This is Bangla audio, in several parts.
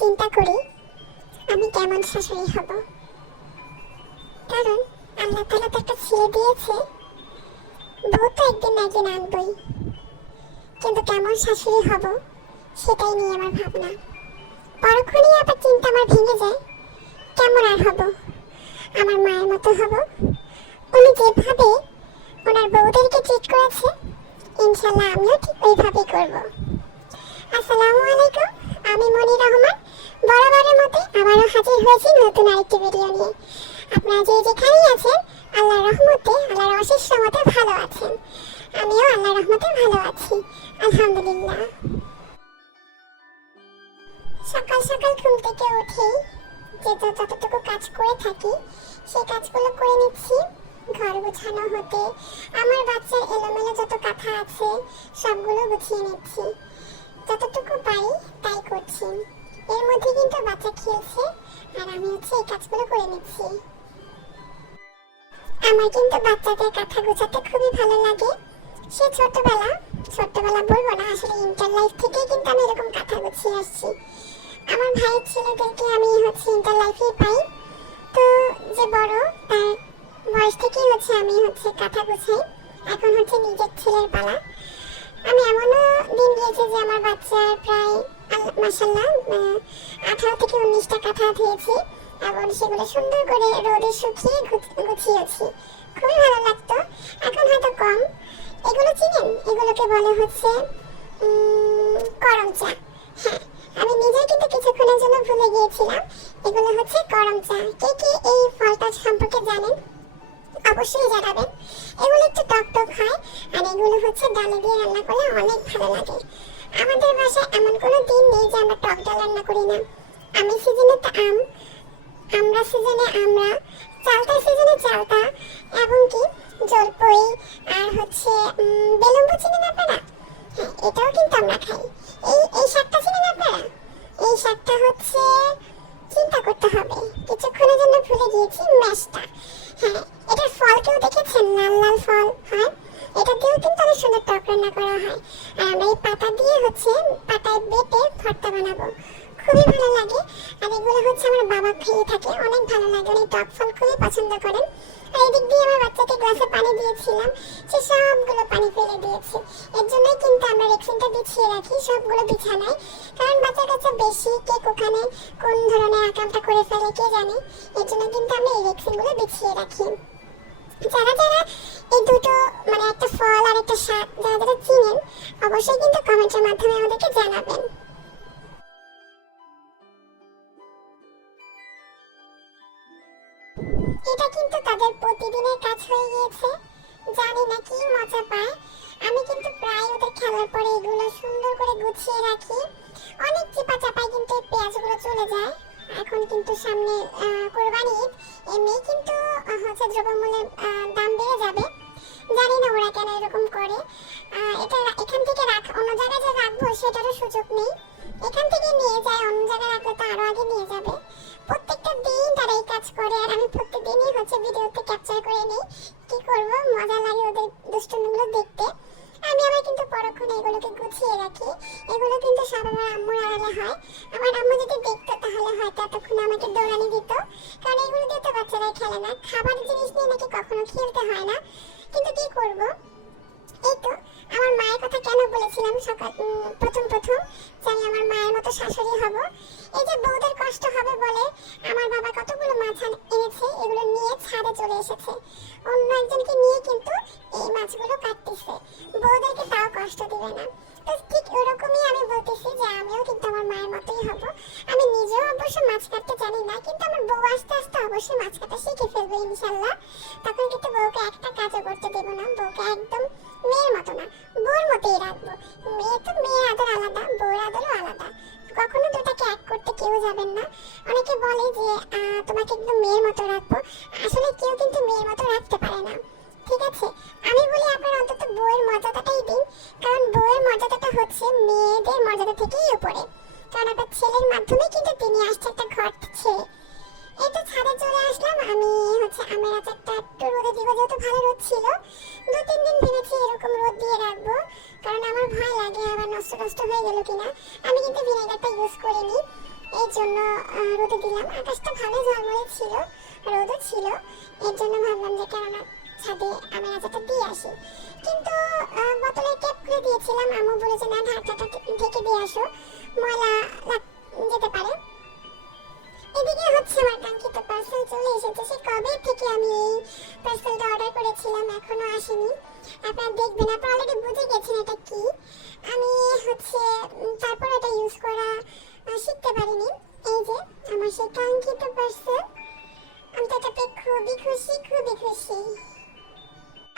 চিন্তা করি আমি কেমন শাশুড়ি হব। কারণ আল্লাহ তাআলা তো একটা ছেলে দিয়েছে, বউ তো একদিন না একদিন আনবই, কিন্তু কেমন শাশুড়ি হব সেটাই নিয়ে আমার ভাবনা। পরক্ষণেই আবার চিন্তা আমার ভেঙে যায়, কেমন আর হব, আমার মায়ের মতো হব। উনি যেভাবে ওনার বউদেরকে ট্রিট করেছে, ইনশাল্লাহ আমিও ঠিক ওইভাবেই করব। আসসালামু আলাইকুম, আমি মনির রহমান বরাবরের মতো আবারও হাজির হয়েছি নতুন আরেকটি ভিডিও নিয়ে। আপনারা যে যেখানেই আছেন, আল্লাহর রহমতে, আল্লাহর অশেষ রহমতে ভালো আছেন। আমিও আল্লাহর রহমতে ভালো আছি, আলহামদুলিল্লাহ। সকাল সকাল ঘুম থেকে উঠেই যতটুকু কাজ করে থাকি সেই কাজগুলো করে নিচ্ছি। ঘর গোছানো হতে আমার বাচ্চার এলোমেলো যত কথা আছে সবগুলো গুছিয়ে নিচ্ছি, যতটুকু পারি তাই করছি। এর মধ্যে কিন্তু বাচ্চা খেলছে আর আমি এই কাজগুলো করে নিচ্ছি। আমার কিন্তু বাচ্চাদের কথা গোছাতে খুবই ভালো লাগে। সে ছোটবেলা বলবো না, আসলে ইন্টার লাইফ থেকে কিন্তু আমি এরকম কথা গুছিয়ে আসছি। আমার ভাইয়ের ছেলেদেরকে আমি ইন্টার লাইফেই পাই, তো যে বড় তার বয়স থেকেই আমি কথা গুছাই। এখন নিজের ছেলের পালা। আমি এমনও দিন গিয়েছে যে আমার বাচ্চার প্রায় মাশাআল্লাহ 18 থেকে 19টা কাঁথা ধুয়েছি এবং সেগুলো সুন্দর করে রোদে শুকিয়ে গুছিয়েছি। খুবই ভালো লাগতো। এখন হয়তো কম। এগুলো চিনেন? এগুলোকে বলে করম চা। হ্যাঁ, আমি নিজেই কিন্তু কিছুক্ষণের জন্য ভুলে গিয়েছিলাম। এগুলো করম চা। কে কে এই ফলটা সম্পর্কে জানেন অবশ্যই জানাবেন। এগুলো একটু টক টক হয় আর এগুলো ডালে দিয়ে রান্না করলে অনেক ভালো লাগে। আমাদের বাসায় এমন কোনো দিন নেই যে আমরা টক ডাল রান্না করি না। আমি সিজনে তো আম, আমরা সিজনে আমরা, চালতা সিজনে চালতা, এবং কি জলপই আর বেলুম্বু চিনেন আপনারা? হ্যাঁ, এটাও কিন্তু আমরা খাই। এই শাকটা চিনেন আপনারা? এই শাকটা চিন্তা করতে হবে, কিছুক্ষণের জন্য ভুলে গিয়েছি, ম্যাশটা। হ্যাঁ, এটার ফল কেউ দেখেছেন? লাল লাল ফল হয়, এটা দিয়েও কিন্তু অনেক সুন্দর টক রান্না করা হয়। আর আমরা এই পাতা দিয়ে পাতায় বেটে ভর্তা বানাবো, খুবই ভালো লাগে। আর এগুলো আমার বাবা খেয়ে থাকে, অনেক ভালো লাগে, উনি টক ফল খুবই পছন্দ করেন। আর এদিক দিয়ে আমার বাচ্চাকে গ্লাসে পানি দিয়েছিলাম, সে সবগুলো পানি ফেলে দিয়েছে। এর জন্যই কিন্তু আমরা রেক্সিনটা বিছিয়ে রাখি সবগুলো বিছানায়, কারণ বাচ্চা কাচ্চা বেশি, কে কোখানে কোন ধরনের আকামটা করে ফেলে কে জানে। এর জন্য কিন্তু আমরা এই রেক্সিনগুলো বিছিয়ে রাখি। যারা যারা এই দুটো একটা ফল আর একটা শাক যারা যারা চিনেন, অবশ্যই কিন্তু কমেন্টের মাধ্যমে আমাদেরকে জানাবেন। এটা কিন্তু তাদের প্রতিদিনের কাজ হয়ে গিয়েছে, জানি না কি মজা পায়। আমি কিন্তু প্রায় ওদের খেলার পরে এগুলো সুন্দর করে গুছিয়ে রাখি। অনেক চিপা চাপায় কিন্তু এই পেঁয়াজগুলো চলে যায়। এখন কিন্তু সামনে কোরবানি ঈদ, এমনি কিন্তু দ্রব্যমূল্যের দাম বেড়ে যাবে। জানি না ওরা কেন এরকম করে। এটা এখান থেকে অন্য জায়গায় যে রাখবো সেটারও সুযোগ নেই। এখান থেকে নিয়ে যায়, অন্য জায়গায় রাখলে তো আরো আগে নিয়ে যাবে। প্রত্যেকটা দিন তারা এই কাজ করে আর আমি প্রত্যেকদিনই ভিডিওতে ক্যাপচার করে নিই। কি করব, মজা লাগে ওদের দুষ্টুমিগুলো দেখতে। আমি আবার কিন্তু পরক্ষণে এগুলোকে গুছিয়ে রাখি। এগুলো কিন্তু সব আমার আম্মুর আড়ালে হয়। আমার আম্মু যদি দেখতো তাহলে হয়তো এতক্ষণ আমাকে দৌড়ানি দিত, কারণ এগুলো দিয়ে তো বাচ্চারা খেলে না। খাবার জিনিস নিয়ে নাকি কখনো খেলতে হয় না, কিন্তু কি করব। এই তো আমার মায়ের কথা কেন বলেছিলাম প্রথম যে আমি আমার মায়ের মতো শাশুড়ি হব। এই যে বউদের কষ্ট হবে বলে আমার বাবা কতগুলো মাছ এনেছে, এগুলো নিয়ে ছাদে চলে এসেছে। অন্য একজনকে নিয়ে কিন্তু এই মাছগুলো কাটতেছে, বউদেরকে তাও কষ্ট দিবে না। তো ঠিক ওরকমই আমি বলতেছি যে আমিও কিন্তু আমার মায়ের মতোই হব। আমি নিজেও অবশ্য মাছ কাটতে জানি না, কিন্তু আমার বউ আস্তে আস্তে অবশ্যই মাছ কাটা শিখে ফেলবে ইনশাল্লাহ। তখন কিন্তু বউকে একটা কাজও করতে দেব না, বউকে একদম মেয়ের মতো না, বউর মতোই রাখবো। মেয়ে তো মেয়ের আদর আলাদা, বউর আদরও আলাদা, কখনো দুটাকে এক করতে কেউ যাবেন না। অনেকে বলে যে তোমাকে একদম মেয়ের মতো রাখবো, আসলে কেউ কিন্তু মেয়ের মতো রাখতে পারে না। ঠিক আছে, আমি বলি আপনারা অন্তত বউয়ের মর্যাদাটাই দিন, কারণ বউয়ের মর্যাদাটা মেয়েদের মর্যাদা থেকেই উপরে। কারণ একটা ছেলের মাধ্যমে কিন্তু তিনি আসছে একটা ঘর ছেড়ে। এই তো ছাদে চলে আসলাম। আমি আমের আচারটা একটু রোদে দিব, যেহেতু ভালো রোদ ছিল। 2-3 দিন ভেবেছি এরকম রোদ দিয়ে রাখবো, কারণ আমার ভয় লাগে আবার নষ্ট হয়ে গেল কিনা। আমি কিন্তু ভিনেগারটা ইউজ করিনি, এই জন্য রোদে দিলাম। আকাশটা ভালো ঝলমলে ছিল, রোদও ছিল, এর জন্য ভাবলাম যে কেননা ছাদে আমের আচারটা দিয়ে আসি। কিন্তু বোতলের ট্যাপ খুলে দিয়েছিলাম, আম্মু বলেছে না ঢাকনাটা ঢেকে দিয়ে আসো, ময়লা যেতে পারে। এদিকে হচ্ছে আমার কাঙ্ক্ষিত পার্সেল চলে এসেছে। সে কবে থেকে আমি এই পার্সেলটা অর্ডার করেছিলাম, এখনো আসেনি। আপনারা দেখবেন, আপনারা অলরেডি বুঝে গেছেন এটা কি। আমি হচ্ছে তারপর এটা ইউজ করা শিখতে পারিনি। এই যে আমার সেই কাঙ্ক্ষিত পার্সেল, আমি তো এটা পেয়ে খুবই খুশি, খুবই খুশি।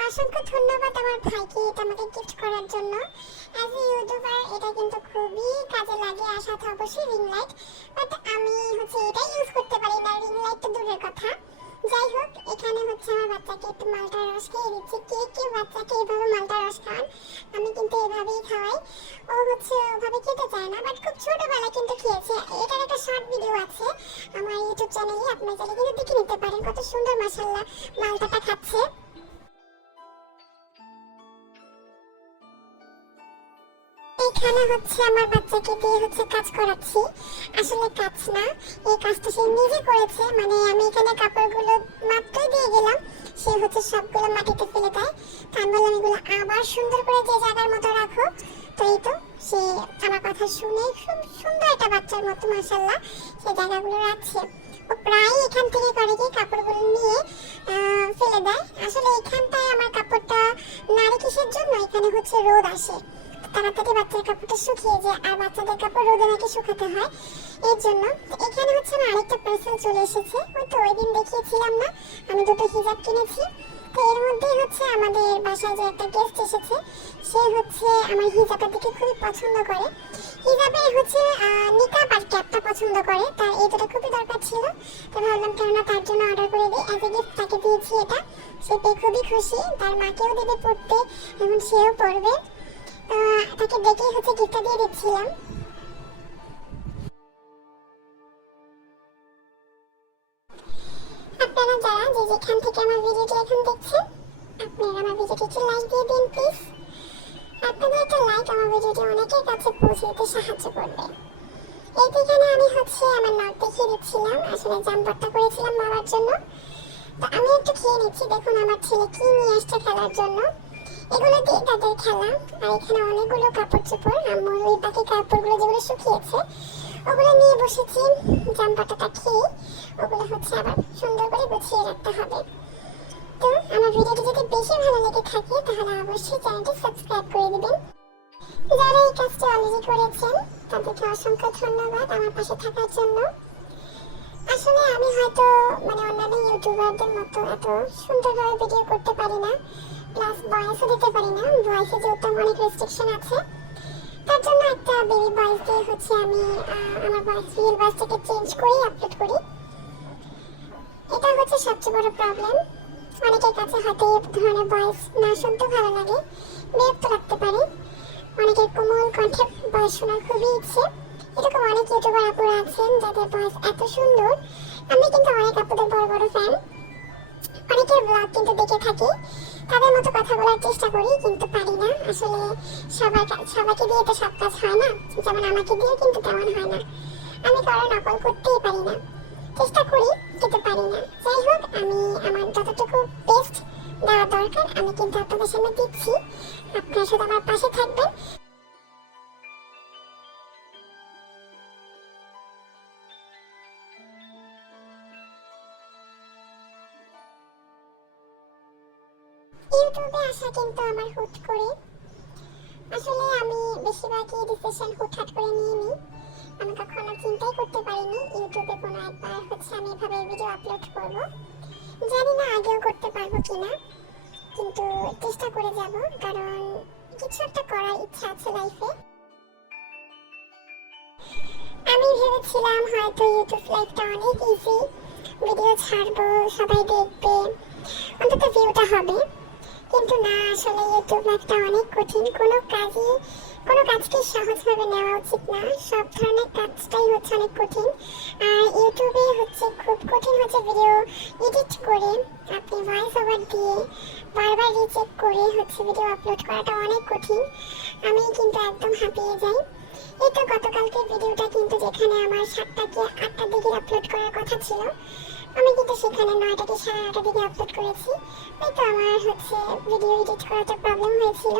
অসংখ্য ধন্যবাদ আমার ভাইকে এটা আমাকে গিফট করার জন্য। অ্যাজ এ ইউটিউবার এটা কিন্তু খুবই কাজে লাগে, আর সাথে অবশ্যই রিং লাইট। বাট আমি হচ্ছে এটাই ইউজ করতে পারি না, রিং লাইট তো দূরের কথা। যাই হোক, এখানে হচ্ছে আমার বাচ্চাকে একটু মালটার রস খেয়ে দিচ্ছি। কে কে বাচ্চাকে এইভাবে মালটার রস খাওয়ান? আমি কিন্তু এভাবেই খাওয়াই। ও হচ্ছে ওভাবে খেতে চায় না, বাট খুব ছোটবেলায় কিন্তু খেয়েছে। এটার একটা শর্ট ভিডিও আছে আমার ইউটিউব চ্যানেলে, আপনারা চাইলে কিন্তু দেখে নিতে পারেন কত সুন্দর মাশাআল্লাহ মালটাটা খাচ্ছে। এখানে হচ্ছে আমার বাচ্চাকে দিয়ে হচ্ছে কাজ করাচ্ছি। আসলে কাজ না, এই কাজটা সে নিজে করেছে। মানে আমি এখানে কাপড়গুলো মাত্রই দিয়ে গেলাম, সে হচ্ছে সবগুলো মাটিতে ফেলে দেয়। তো আমি বললাম এগুলো আবার সুন্দর করে যে জায়গার মতো রাখো। তো এই তো সে আমার কথা শুনে খুব সুন্দর একটা বাচ্চার মতো মাশাআল্লাহ সে জায়গাগুলো রাখছে। ও প্রায় এখান থেকে করে কি কাপড়গুলো নিয়ে ফেলে দেয়। আসলে এখানটায় আমার কাপড়টা নাড়ি কিসের জন্য, এখানে হচ্ছে রোদ আসে, তাড়াতাড়ি বাচ্চার কাপড়টা শুকিয়ে যায়, আর বাচ্চাদের কাপড় রোদে নাকি শুকাতে হয়, এর জন্য। এখানে হচ্ছে আমার আরেকটা পার্সেল চলে এসেছে। ওই তো ওই দিন দেখিয়েছিলাম না আমি দুটো হিজাব কিনেছি। তো এর মধ্যেই হচ্ছে আমাদের বাসায় যে একটা গেস্ট এসেছে, সে হচ্ছে আমার হিজাবের দিকে খুবই পছন্দ করে। হিজাবের হচ্ছে নিকাব আর ক্যাপটা পছন্দ করে, তার এই দুটো খুবই দরকার ছিল। তো ভাবলাম কেননা তার জন্য অর্ডার করে দিই, অ্যাজ এ গিফট তাকে দিয়েছি এটা। সে পেয়ে খুবই খুশি, তার মাকেও দেবে পড়তে, এবং সেও পড়বে। তাকে দেখেই হচ্ছে গিফটটা দিয়ে দিচ্ছিলাম। আপনারা যারা যে যেখান থেকে আমার ভিডিওটি এখন দেখছেন, আপনারা আমার ভিডিওটি একটু লাইক দিয়ে দিন প্লিজ। আপনাদের একটা লাইক আমার ভিডিওটি অনেকের কাছে পৌঁছে দিতে সাহায্য করবে। এইখানে আমি হচ্ছে আমার নখ দেখিয়ে দিচ্ছিলাম, আসলে জাম্পারটা করেছিলাম বাবার জন্য। তো আমি একটু খেয়ে নিচ্ছি। দেখুন আমার ছেলে কি নিয়ে আসছে খেলার জন্য, এগুলো দিয়ে তাদের খেলা। আর এখানে অনেকগুলো কাপড় চোপড়, আমার ওই বাকি কাপড়গুলো যেগুলো শুকিয়েছে ওগুলো নিয়ে বসেছি জামপাটাটা খেয়ে। ওগুলো হচ্ছে আবার সুন্দর করে গুছিয়ে রাখতে হবে। তো আমার ভিডিওটি যদি বেশি ভালো লেগে থাকে তাহলে অবশ্যই চ্যানেলটি সাবস্ক্রাইব করে দিবেন। যারা এই কাজটি অলরেডি করেছেন তাদেরকে অসংখ্য ধন্যবাদ আমার পাশে থাকার জন্য। আসলে আমি হয়তো মানে অন্যান্য ইউটিউবারদের মতো এত সুন্দরভাবে ভিডিও করতে পারি না, প্লাস ভয়েসও দিতে পারি না। ভয়েসে যেহেতু অনেক রেস্ট্রিকশন আছে, তার জন্য একটা বেবি ভয়েস দিয়ে হচ্ছে আমি আমার ভয়েস রিয়েল ভয়েসটাকে চেঞ্জ করে আপলোড করি। এটা হচ্ছে সবচেয়ে বড় প্রবলেম। অনেকের কাছে হয়তো এই ধরনের ভয়েস না শুনতে ভালো লাগে, বিরক্ত লাগতে পারে। অনেকের কোমল কণ্ঠে ভয়েস শোনার খুবই ইচ্ছে। এরকম অনেক ইউটিউবার আপুরা আছেন যাদের ভয়েস এত সুন্দর। আমি কিন্তু অনেক আপুদের বড় বড় ফ্যান, অনেকের ব্লগ কিন্তু দেখে থাকি, তাদের মতো কথা বলার চেষ্টা করি কিন্তু পারি না। আসলে সবাইকে দিয়ে তো সব কাজ হয় না, যেমন আমাকে দিয়ে কিন্তু তেমন হয় না। আমি কারো নকল করতেই পারি না, চেষ্টা করি কিন্তু পারি না। যাই হোক, আমি আমার যতটুকু বেস্ট দেওয়া দরকার আমি কিন্তু আপনাদের সামনে দিচ্ছি। আপনারা শুধু আমার পাশে থাকবেন। ইউটিউবে আসা কিন্তু আমার হুট করে, আসলে আমি বেশিরভাগই ডিসিশন হুটহাট করে নিয়ে নিই। আমি কখনো চিন্তাই করতে পারিনি ইউটিউবে কোনো একবার হচ্ছে আমি এভাবে ভিডিও আপলোড করব। জানি না আগেও করতে পারবো কিনা, কিন্তু চেষ্টা করে যাব, কারণ কিছু একটা করার ইচ্ছা আছে লাইফে। আমি ভেবেছিলাম হয়তো ইউটিউব লাইফটা অনেক ইজি, ভিডিও ছাড়বো সবাই দেখবে, অন্তত ভিউটা হবে। কিন্তু না, আসলে ইউটিউব লাইফটা অনেক কঠিন। কোনো কাজকে সহজভাবে নেওয়া উচিত না, সব ধরনের কাজটাই হচ্ছে অনেক কঠিন। আর ইউটিউবে হচ্ছে খুব কঠিন হচ্ছে ভিডিও এডিট করে আপনি ভয়েস ওভার দিয়ে বারবার রিচেক করে হচ্ছে ভিডিও আপলোড করাটা অনেক কঠিন। আমি কিন্তু একদম হাঁপিয়ে যাই। এই তো গতকালকের ভিডিওটা কিন্তু যেখানে আমার 7টা কি 8টার দিকে আপলোড করার কথা ছিল, আমি কিন্তু সেখানে 9টা কি 9:30টার দিকে আপলোড করেছি। এই তো আমার হচ্ছে ভিডিও এডিট করাটা প্রবলেম হয়েছিল।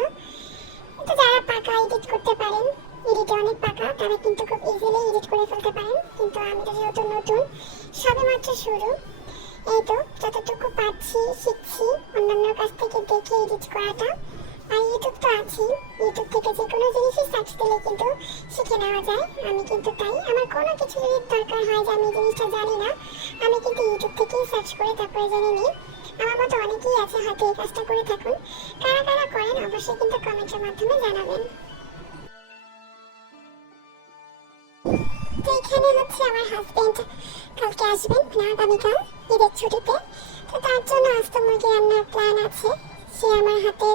তো যারা পাকা এডিট করতে পারেন, এডিটে অনেক পাকা, তারা কিন্তু খুব ইজিলি এডিট করে ফেলতে পারেন। কিন্তু আমি তো যেহেতু নতুন, সবেমাত্র শুরু, এই তো যতটুকু পারছি শিখছি অন্যান্যর কাছ থেকে দেখে এডিট করাটা। আর ইউটিউব তো আছেই, ইউটিউব থেকে যে কোনো জিনিসই সার্চ দিলে কিন্তু শিখে নেওয়া যায়। আমি কিন্তু তাই আমার কোনো কিছু যদি দরকার হয় যে আমি জিনিসটা জানি না, আমি কিন্তু ইউটিউব থেকেই সার্চ করে তারপরে জেনে নিই। আমার মতো অনেকেই আছে হয়তো এই কাজটা করে থাকুন। কারা কারা করেন অবশ্যই কিন্তু কমেন্টের মাধ্যমে জানাবেন। তো এখানে হচ্ছে আমার হাজবেন্ড কালকে আসবেন, না আগামীকাল, ঈদের ছুটিতে। তো তার জন্য আস্ত মুরগি রান্নার প্ল্যান আছে। সে আমার হাতে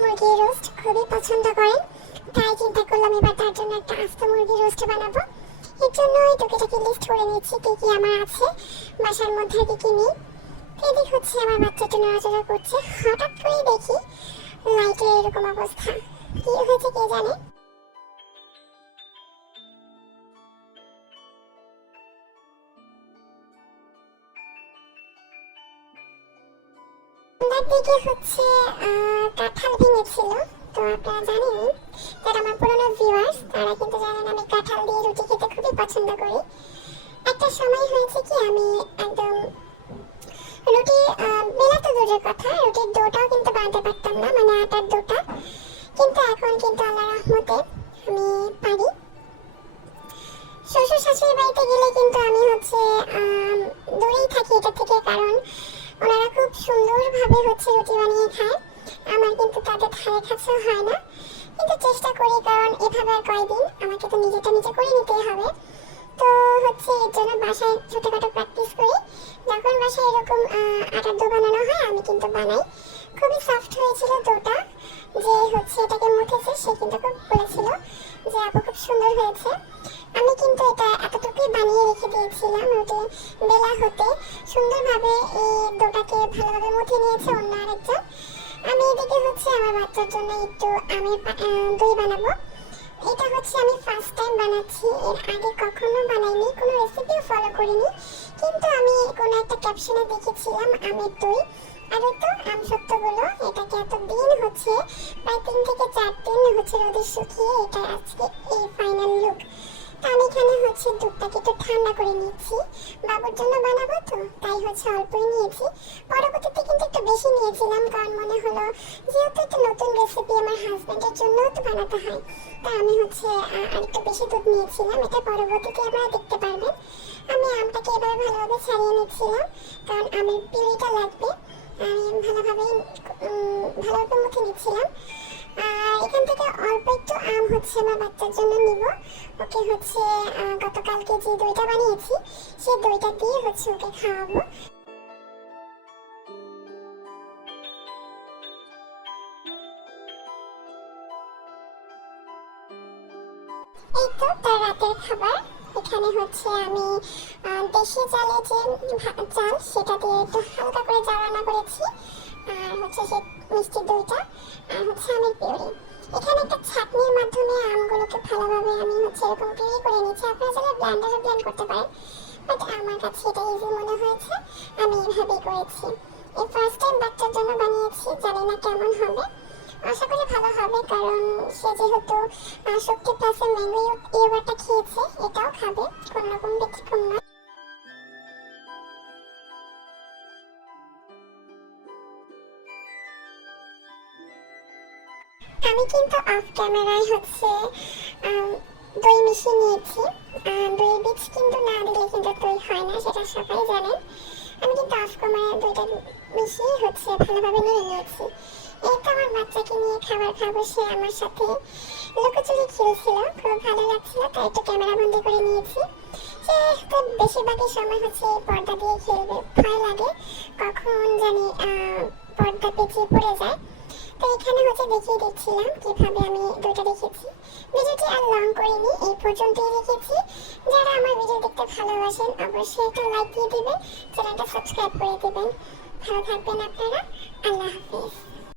মুরগির রোস্ট খুবই পছন্দ করেন, তাই চিন্তা করলাম এবার তার জন্য একটা আস্ত মুরগির রোস্ট বানাবো। এর জন্য ওই টুকিটাকি লিস্ট করে নিচ্ছি কি কি আমার আছে, বাসার মধ্যে কি কি নেই। এদিক হচ্ছে আমার বাচ্চাটা নড়াচড়া করছে, হঠাৎ করেই দেখি লাইটের এরকম অবস্থা, কি হয়েছে কে জানে। দিকে হচ্ছে কাঁঠাল ভেঙেছিল। তো আপনারা জানেনই, যারা আমার পুরনো ভিউয়ার্স তারা কিন্তু জানেন আমি কাঁঠাল দিয়ে রুটি খেতে খুবই পছন্দ করি। একটা সময় হয়েছে কি আমি একদম রুটি বেলা তো দূরের কথা, রুটির ডোটাও কিন্তু বানাতে পারতাম না, মানে আটার ডোটা। কিন্তু এখন কিন্তু আল্লাহ রহমতে আমি পারি। শ্বশুর শাশুড়ির বাড়িতে গেলে কিন্তু আমি হচ্ছে দূরেই থাকি এটা থেকে, কারণ ওনারা খুব সুন্দরভাবে হচ্ছে রুটি বানিয়ে খায়। আমার কিন্তু তাদের ধারে কাছেও হয় না, কিন্তু চেষ্টা করি, কারণ এভাবে আর কয়দিন আমাকে তো নিজেটা নিজে করে নিতেই হবে। তো হচ্ছে এর জন্য বাসায় ছোটোখাটো প্র্যাকটিস করি। যখন বাসায় এরকম আটার ডো বানানো হয় আমি কিন্তু বানাই। খুবই সফট হয়েছিল ডোটা, যে হচ্ছে এটাকে মুঠেছে সে কিন্তু খুব বলেছিল যে আপু খুব সুন্দর হয়েছে। আমি কিন্তু এটা এতটুকুই বানিয়ে রেখে দিয়েছিলাম, রুটি বেলা হতে সুন্দরভাবে এই ডোটাকে ভালোভাবে মুঠে নিয়েছে অন্য আরেকজন। আমি এদিকে হচ্ছে আমার বাচ্চার জন্য একটু আমের দই বানাবো। এটা হচ্ছে আমি ফার্স্ট টাইম বানাচ্ছি, এর আগে কখনো বানাইনি, কোনো রেসিপিও ফলো করিনি। কিন্তু আমি কোনো একটা ক্যাপশনে দেখেছিলাম আমের দই, আর ওই তো আম সত্যগুলো এটাকে এত দিন হচ্ছে প্রায় 3 থেকে 4 দিন হচ্ছে রোদে শুকিয়ে এটা আজকে এই ফাইনাল লুক। তো আমি এখানে হচ্ছে দুধটাকে একটু ঠান্ডা করে নিচ্ছি, বাবুর জন্য বানাবো তো তাই হচ্ছে অল্পই নিয়েছি। পরবর্তীতে কিন্তু একটু বেশি নিয়েছিলাম, কারণ মনে হলো যেহেতু একটা নতুন রেসিপি আমার হাজব্যান্ডের জন্যও তো বানাতে হয়, তা আমি হচ্ছে আরেকটু বেশি দুধ নিয়েছিলাম। এটা পরবর্তীতে আপনারা দেখতে পারবেন। আমি আমটাকে এভাবে ভালোভাবে ছাড়িয়ে নিচ্ছিলাম, কারণ আমের পিউরিটা লাগবে। আমি ভালোভাবে মুখে নিচ্ছিলাম। আর এখান থেকে অল্প একটু আম হচ্ছে আমার বাচ্চার জন্য নিব। ওকে হচ্ছে গতকালকে যে দইটা বানিয়েছি সেই দইটা দিয়ে হচ্ছে ওকে খাওয়াবো। এই তো তার রাতের খাবার। এখানে হচ্ছে আমি দেশি চালের যে চাল সেটা দিয়ে একটু হালকা করে জাল রান্না করেছি, আর হচ্ছে সে মিষ্টি দইটা, আর হচ্ছে আমের পিউরি। এখানে একটা ছাঁকনির মাধ্যমে আমগুলোকে ভালোভাবে আমি হচ্ছে এরকম পিউরি করে নিচ্ছি। আপনারা চাইলে ব্লেন্ডারে ব্লেন্ড করতে পারেন, বাট আমার কাছে এটা ইজি মনে হয়েছে, আমি এইভাবেই করেছি। এই ফার্স্ট টাইম বাচ্চার জন্য বানিয়েছি, জানি না কেমন হবে, আশা করি ভালো হবে, কারণ সে যেহেতু শক্তি প্লাসের ম্যাঙ্গো ইয়োগার্টটা খেয়েছে এটাও খাবে, কোনোরকম ব্যতিক্রম নয়। আমি কিন্তু অফ ক্যামেরায় হচ্ছে দই মিশিয়ে নিয়েছি। দইয়ের বীজ কিন্তু না দিলে কিন্তু দই হয় না, সেটা সবাই জানেন। আমি কিন্তু অফ ক্যামেরায় দইটা মিশিয়ে হচ্ছে ভালোভাবে নিয়ে নিয়েছি। এই তো আমার বাচ্চাকে নিয়ে খাবার খাবো, সে আমার সাথে লুকোচুরি খেলছিল, খুব ভালো লাগছিল, তাই একটু ক্যামেরা বন্দি করে নিয়েছি। সে বেশিরভাগই সময় হচ্ছে পর্দা দিয়ে খেলবে, ভয় লাগে কখন জানি পর্দা পেঁচিয়ে পড়ে যায়। তো এখানে হচ্ছে দেখিয়ে দিচ্ছিলাম কিভাবে আমি দইটা রেখেছি। ভিডিওটি আর লং করিনি, এই পর্যন্তই রেখেছি। যারা আমার ভিডিও দেখতে ভালোবাসেন অবশ্যই একটা লাইক দিয়ে দিবেন, চ্যানেলটা সাবস্ক্রাইব করে দিবেন। ভালো থাকবেন আপনারা, আল্লাহ হাফেজ।